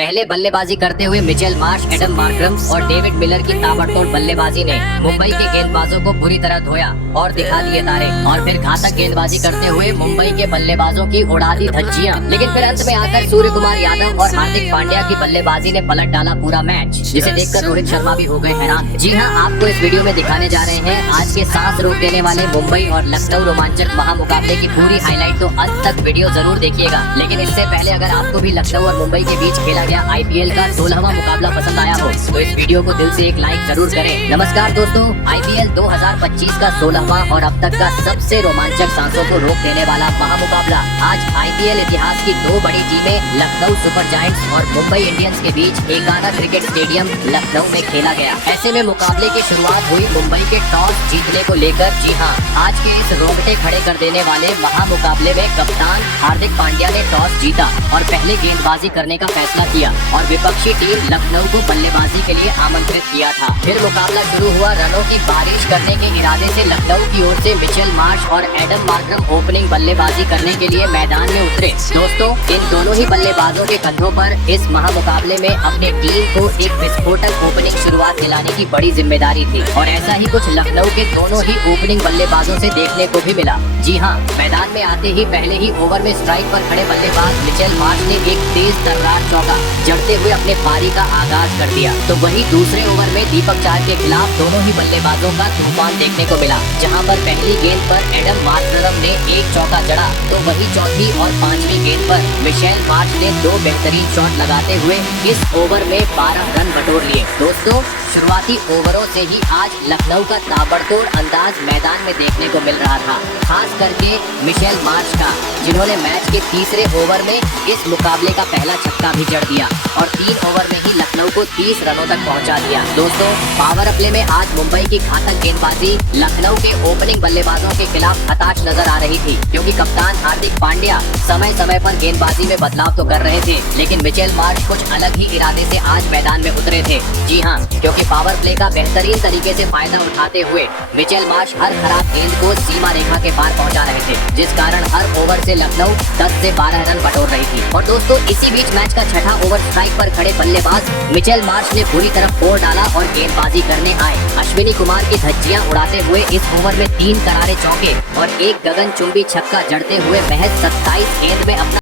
पहले बल्लेबाजी करते हुए मिचेल मार्श, एडम मार्करम और डेविड मिलर की ताबड़तोड़ बल्लेबाजी ने मुंबई के गेंदबाजों को बुरी तरह धोया और दिखा दिए तारे। और फिर घातक गेंदबाजी करते हुए मुंबई के बल्लेबाजों की उड़ा दी धज्जियां। लेकिन फिर अंत में आकर सूर्य कुमार यादव और हार्दिक पांड्या की बल्लेबाजी ने पलट डाला पूरा मैच, जिसे देखकर रोहित शर्मा भी हो गए हैरान। जी हाँ, आपको इस वीडियो में दिखाने जा रहे हैं आज के सांस रोक देने वाले मुंबई और लखनऊ रोमांचक महामुकाबले की पूरी हाईलाइट, तो अंत तक वीडियो जरूर देखिएगा। लेकिन इससे पहले अगर आपको भी लखनऊ और मुंबई के बीच खेला गया IPL का 16वां मुकाबला पसंद आया हो तो इस वीडियो को दिल से एक लाइक जरूर करें। नमस्कार दोस्तों, IPL 2025 का 16वां और अब तक का सबसे रोमांचक सांसों को रोक देने वाला महामुकाबला आज IPL इतिहास की दो बड़ी टीमें लखनऊ सुपर जायंट्स और मुंबई इंडियंस के बीच एकाना क्रिकेट स्टेडियम लखनऊ में खेला गया। ऐसे में मुकाबले की शुरुआत हुई मुंबई के टॉस जीतने को लेकर। जी हाँ, आज के इस रोंगटे खड़े कर देने वाले महामुकाबले में कप्तान हार्दिक पांड्या ने टॉस जीता और पहले गेंदबाजी करने का फैसला किया और विपक्षी टीम लखनऊ को बल्लेबाजी के लिए आमंत्रित किया था। फिर मुकाबला शुरू हुआ। रनों की बारिश करने के इरादे से लखनऊ की ओर से मिचेल मार्श और एडम मार्करम ओपनिंग बल्लेबाजी करने के लिए मैदान में उतरे। दोस्तों, इन दोनों ही बल्लेबाजों के कंधों पर इस महामुकाबले में अपने टीम को एक विस्फोटक ओपनिंग शुरुआत दिलाने की बड़ी जिम्मेदारी थी और ऐसा ही कुछ लखनऊ के दोनों ही ओपनिंग बल्लेबाजों से देखने को भी मिला। जी हाँ, मैदान में आते ही पहले ही ओवर में स्ट्राइक पर खड़े बल्लेबाज मिचेल मार्श ने एक तेज तर्रार चौका जड़ते हुए अपने पारी का आगाज कर दिया। तो वही दूसरे ओवर में दीपक चार के खिलाफ दोनों ही बल्लेबाजों का तूफान देखने को मिला, जहां पर पहली गेंद पर एडम मार्करम ने एक चौका जड़ा तो वही चौथी और पांचवी गेंद पर मिचेल मार्श ने दो बेहतरीन शॉट लगाते हुए इस ओवर में 12 रन बटोर लिए। दोस्तों, शुरुआती ओवरों से ही आज लखनऊ का ताबड़तोड़ अंदाज मैदान में देखने को मिल रहा था, खास करके मिचेल मार्श का, जिन्होंने मैच के तीसरे ओवर में इस मुकाबले का पहला छक्का भी जड़ दिया और 3 ओवर में ही लखनऊ को 30 रनों तक पहुंचा दिया। दोस्तों, पावर प्ले में आज मुंबई की घातक गेंदबाजी लखनऊ के ओपनिंग बल्लेबाजों के खिलाफ हताश नजर आ रही थी, क्योंकि कप्तान हार्दिक पांड्या समय समय पर गेंदबाजी में बदलाव तो कर रहे थे, लेकिन मिचेल मार्श कुछ अलग ही इरादे से आज मैदान में उतरे थे। जी हाँ, क्योंकि पावर प्ले का बेहतरीन तरीके से फायदा उठाते हुए मिचेल मार्श हर खराब गेंद को सीमा रेखा के पार पहुंचा रहे थे, जिस कारण हर ओवर से लखनऊ 10 से 12 रन बटोर रही थी। और दोस्तों, इसी बीच मैच का छठा ओवर स्ट्राइक पर खड़े बल्लेबाज मिचेल मार्श ने बुरी तरफ फोड़ डाला और गेंदबाजी करने आए अश्विनी कुमार की धज्जियां उड़ाते हुए इस ओवर में 3 करारे चौके और एक गगनचुंबी छक्का जड़ते हुए महज 27 गेंद में अपना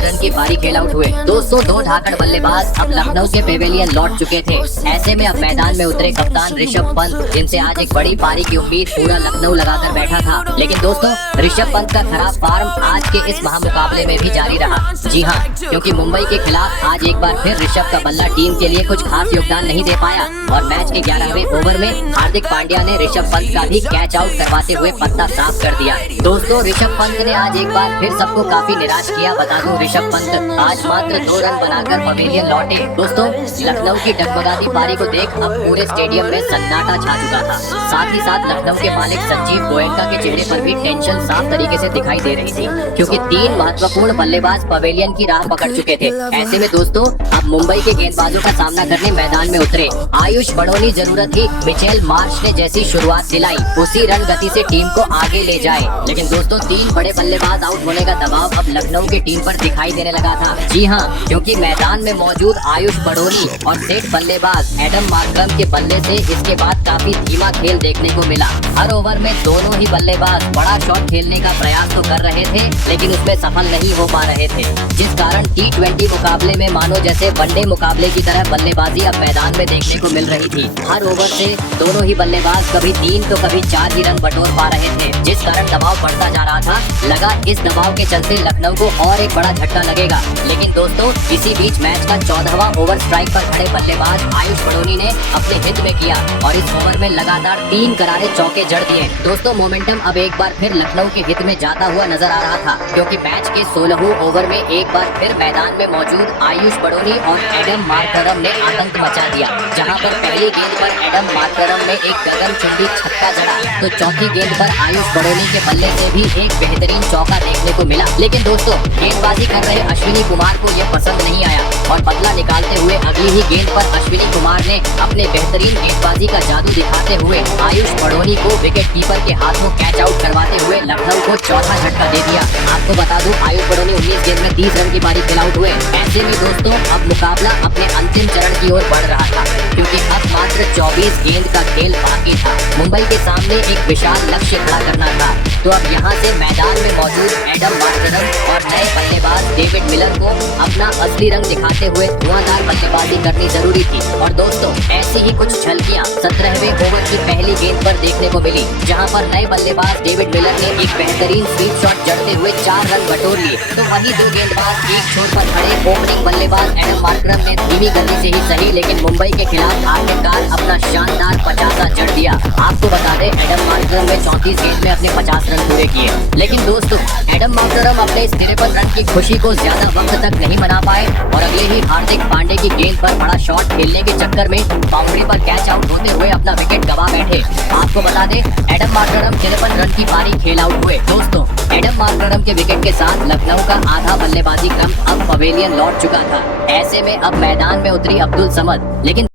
रन की पारी खेल आउट हुए। दोस्तों, 2 धाकड़ बल्लेबाज अब लखनऊ के पेवेलियन लौट चुके थे। ऐसे में अब मैदान में उतरे कप्तान ऋषभ पंत, जिनसे आज एक बड़ी पारी की उम्मीद पूरा लखनऊ लगाकर बैठा था। लेकिन दोस्तों, ऋषभ पंत का खराब फॉर्म आज के इस महामुकाबले में भी जारी रहा। जी हाँ, क्योंकि मुंबई के खिलाफ आज एक बार फिर ऋषभ का बल्ला टीम के लिए कुछ खास योगदान नहीं दे पाया और मैच के 11वें ओवर में हार्दिक पांड्या ने ऋषभ पंत का भी कैच आउट करवाते हुए पत्ता साफ कर दिया। दोस्तों, ऋषभ पंत ने आज एक बार फिर सबको काफी निराश किया। बता दूं, ऋषभ पंत आज मात्र 2 रन बनाकर पवेलियन लौटे। दोस्तों, लखनऊ की डगमगाती पारी को देख अब पूरे स्टेडियम में सन्नाटा छा चुका था। साथ ही साथ लखनऊ के मालिक संजीव गोयनका के चेहरे पर भी टेंशन साफ तरीके से दिखाई दे रही थी, क्योंकि 3 महत्वपूर्ण बल्लेबाज पवेलियन की राह पकड़ चुके थे। ऐसे में दोस्तों, अब मुंबई के गेंदबाजों का सामना करने मैदान में उतरे आयुष बड़ोनी जरूरत थी मिचेल मार्श ने जैसी शुरुआत दिलाई उसी रन गति से टीम को आगे ले जाए। लेकिन दोस्तों, 3 बड़े बल्लेबाज आउट होने का दबाव अब लखनऊ की टीम पर दिखाई देने लगा था। जी हाँ, क्योंकि मैदान में मौजूद आयुष बड़ोनी और सेठ बल्लेबाज एडम मार्करम के बल्ले से इसके बाद काफी धीमा खेल देखने को मिला। हर ओवर में दोनों ही बल्लेबाज बड़ा शॉट खेलने का प्रयास तो कर रहे थे, लेकिन उसमें सफल नहीं हो पा रहे थे, जिस कारण T20 मुकाबले में मानो जैसे वनडे मुकाबले की तरह बल्लेबाजी अब मैदान में देखने को मिल रही थी। हर ओवर से दोनों ही बल्लेबाज कभी 3 तो कभी 4 ही रन बटोर पा रहे थे, जिस कारण दबाव बढ़ता जा रहा था। लगा इस दबाव के चलते लखनऊ को और एक बड़ा झटका लगेगा, लेकिन दोस्तों इसी बीच मैच का 14वां ओवर स्ट्राइक पर खड़े बल्लेबाज आयुष बड़ोनी ने अपने हित में किया और इस ओवर में लगातार 3 करारे चौके जड़ दिए। दोस्तों मोमेंटम अब एक बार फिर लखनऊ के हित में जाता हुआ नजर आ रहा था, क्योंकि मैच के 16वें ओवर में एक बार फिर मैदान में मौजूद आयुष बड़ोनी और एडम मार्करम ने आतंक मचा दिया। जहां पर पहली गेंद पर एडम मार्करम ने एक गगनचुंबी छक्का जड़ा, तो चौथी गेंद पर आयुष बड़ोनी के बल्ले से भी एक बेहतरीन चौका देखने को मिला। लेकिन दोस्तों गेंदबाजी कर रहे अश्विनी कुमार को यह पसंद नहीं आया और बदला निकालते हुए अगली ही गेंद पर अश्विनी कुमार ने अपने बेहतरीन गेंदबाजी का जादू दिखाते हुए आयुष बड़ोनी को विकेट कीपर के हाथों कैच आउट करवाते हुए लखनऊ को चौथा झटका दे दिया। आपको बता दूं आयुष बड़ोनी 19 गेंद में 30 रन की पारी खेल आउट हुए। ऐसे में दोस्तों अब मुकाबला अपने अंतिम चरण की ओर बढ़ रहा था, क्योंकि अब मात्र 24 गेंद का खेल बाकी था। मुंबई के सामने एक विशाल लक्ष्य खड़ा करना था, तो अब यहाँ से मैदान में मौजूद एडम मार्करम और नए बल्लेबाज डेविड मिलर को अपना असली रंग दिखाते हुए धुआंधार बल्लेबाजी करनी जरूरी थी। और दोस्तों ऐसी ही कुछ झलकियां 17वें ओवर की पहली गेंद पर देखने को मिली, जहां पर नए बल्लेबाज डेविड मिलर ने एक बेहतरीन स्वीप शॉट जड़ते हुए 4 रन बटोर लिए, तो वही 2 गेंदबाज एक छोर पर खड़े ओपनिंग बल्लेबाज एडम मार्करम ने धीमी गति से ही सही, लेकिन मुंबई के खिलाफ आखिरकार अपना शानदार 50 जड़ दिया। आपको बता दें एडम मार्करम ने 34 गेंद में अपने 50 रन पूरे किए, लेकिन दोस्तों एडम मार्करम अपने इस 53 रन की खुशी को ज्यादा वक्त तक नहीं मना पाए और अगले ही हार्दिक पांडे की गेंद पर बड़ा शॉट खेलने के चक्कर में बाउंड्री पर कैच आउट होते हुए अपना विकेट गवा बैठे। आपको बता दें एडम मार्करम 53 रन की पारी खेल आउट हुए। दोस्तों एडम मार्करम के विकेट के साथ लखनऊ का आधा बल्लेबाजी क्रम अब पवेलियन लौट चुका था। ऐसे में अब मैदान में उतरी अब्दुल समद, लेकिन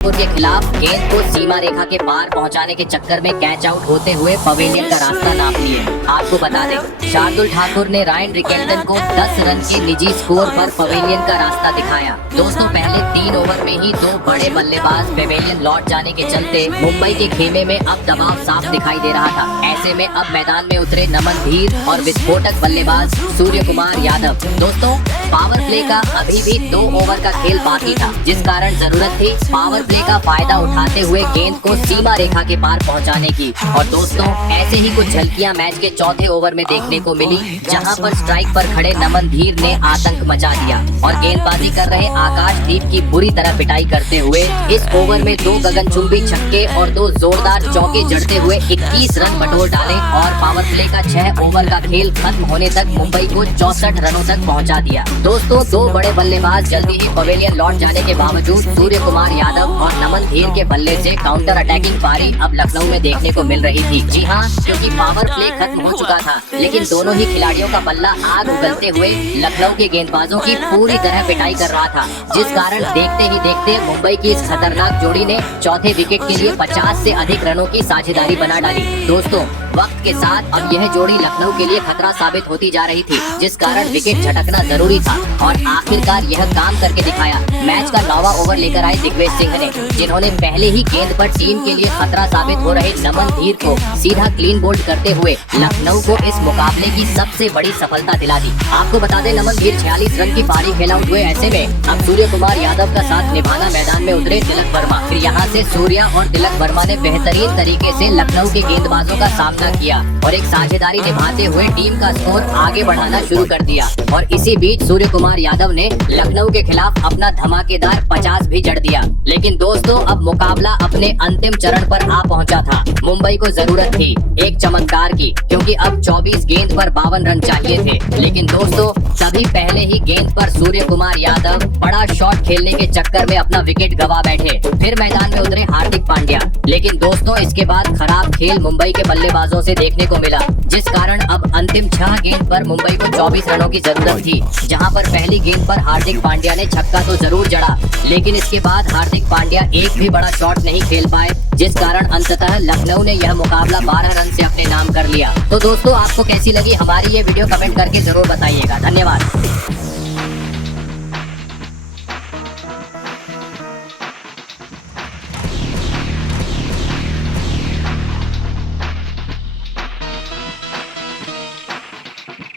के खिलाफ गेंद को सीमा रेखा के पार पहुंचाने के चक्कर में कैच आउट होते हुए पवेलियन का रास्ता नाप लिए। आपको बता दें शार्दुल ठाकुर ने रायन रिकेल्टन को 10 रन के निजी स्कोर पर पवेलियन का रास्ता दिखाया। दोस्तों पहले 3 ओवर में ही 2 बड़े बल्लेबाज पवेलियन लौट जाने के चलते मुंबई के खेमे में अब दबाव साफ दिखाई दे रहा था। ऐसे में अब मैदान में उतरे नमन धीर और विस्फोटक बल्लेबाज सूर्य कुमार यादव। दोस्तों पावर प्ले का अभी भी 2 ओवर का खेल बाकी था, जिस कारण जरूरत थी पावर प्ले का फायदा उठाते हुए गेंद को सीमा रेखा के पार पहुंचाने की। और दोस्तों ऐसे ही कुछ झलकियां मैच के चौथे ओवर में देखने को मिली, जहां पर स्ट्राइक पर खड़े नमन धीर ने आतंक मचा दिया और गेंदबाजी कर रहे आकाशदीप की बुरी तरह पिटाई करते हुए इस ओवर में 2 गगनचुंबी छक्के और 2 जोरदार चौके जड़ते हुए 21 रन बटोर डाले और पावर प्ले का 6 ओवर का खेल खत्म होने तक मुंबई को 64 रनों तक पहुंचा दिया। दोस्तों 2 बड़े बल्लेबाज जल्दी ही पवेलियन लौट जाने के बावजूद सूर्य कुमार यादव और नमन धीर के बल्ले से काउंटर अटैकिंग पारी अब लखनऊ में देखने को मिल रही थी। जी हाँ, क्योंकि पावर प्ले खत्म हो चुका था, लेकिन दोनों ही खिलाड़ियों का बल्ला आग उगलते हुए लखनऊ के गेंदबाजों की पूरी तरह पिटाई कर रहा था, जिस कारण देखते ही देखते मुंबई की इस खतरनाक जोड़ी ने चौथे विकेट के लिए 50 से अधिक रनों की साझेदारी बना डाली। दोस्तों वक्त के साथ अब यह जोड़ी लखनऊ के लिए खतरा साबित होती जा रही थी, जिस कारण विकेट झटकना जरूरी था और आखिरकार यह काम करके दिखाया। मैच का 9वां ओवर लेकर आए दिग्विजय सिंह ने, जिन्होंने पहले ही गेंद पर टीम के लिए खतरा साबित हो रहे नमन धीर को सीधा क्लीन बोल्ड करते हुए लखनऊ को इस मुकाबले की सबसे बड़ी सफलता दिला दी। आपको बता दें, नमन धीर 46 रन की पारी खेल आउट हुए। ऐसे में अब सूर्य कुमार यादव का साथ निभाना मैदान में उतरे तिलक वर्मा। फिर यहाँ से सूर्या और तिलक वर्मा ने बेहतरीन तरीके से लखनऊ के गेंदबाजों का सामना किया और एक साझेदारी निभाते हुए टीम का स्कोर आगे बढ़ाना शुरू कर दिया। और इसी बीच सूर्य कुमार यादव ने लखनऊ के खिलाफ अपना धमाकेदार 50 भी जड़ दिया। लेकिन दोस्तों, अब मुकाबला अपने अंतिम चरण पर आ पहुंचा था। मुंबई को जरूरत थी एक चमत्कार की, क्योंकि अब 24 गेंद पर 52 रन चाहिए थे। लेकिन दोस्तों, तभी पहले ही गेंद पर सूर्य कुमार यादव बड़ा शॉट खेलने के चक्कर में अपना विकेट गवा बैठे। फिर मैदान में उतरे हार्दिक पांड्या। लेकिन दोस्तों, इसके बाद खराब खेल मुंबई के बल्लेबाजों से देखने को मिला, जिस कारण अब अंतिम 6 गेंद पर मुंबई को 24 रनों की जरूरत थी। जहां पर पहली गेंद पर हार्दिक पांड्या ने छक्का तो जरूर जड़ा, लेकिन इसके बाद हार्दिक पांड्या एक भी बड़ा शॉट नहीं खेल पाए, जिस कारण अंततः लखनऊ ने यह मुकाबला 12 रन से अपने नाम कर लिया। तो दोस्तों, आपको कैसी लगी हमारी ये वीडियो कमेंट करके जरूर बताइएगा। धन्यवाद।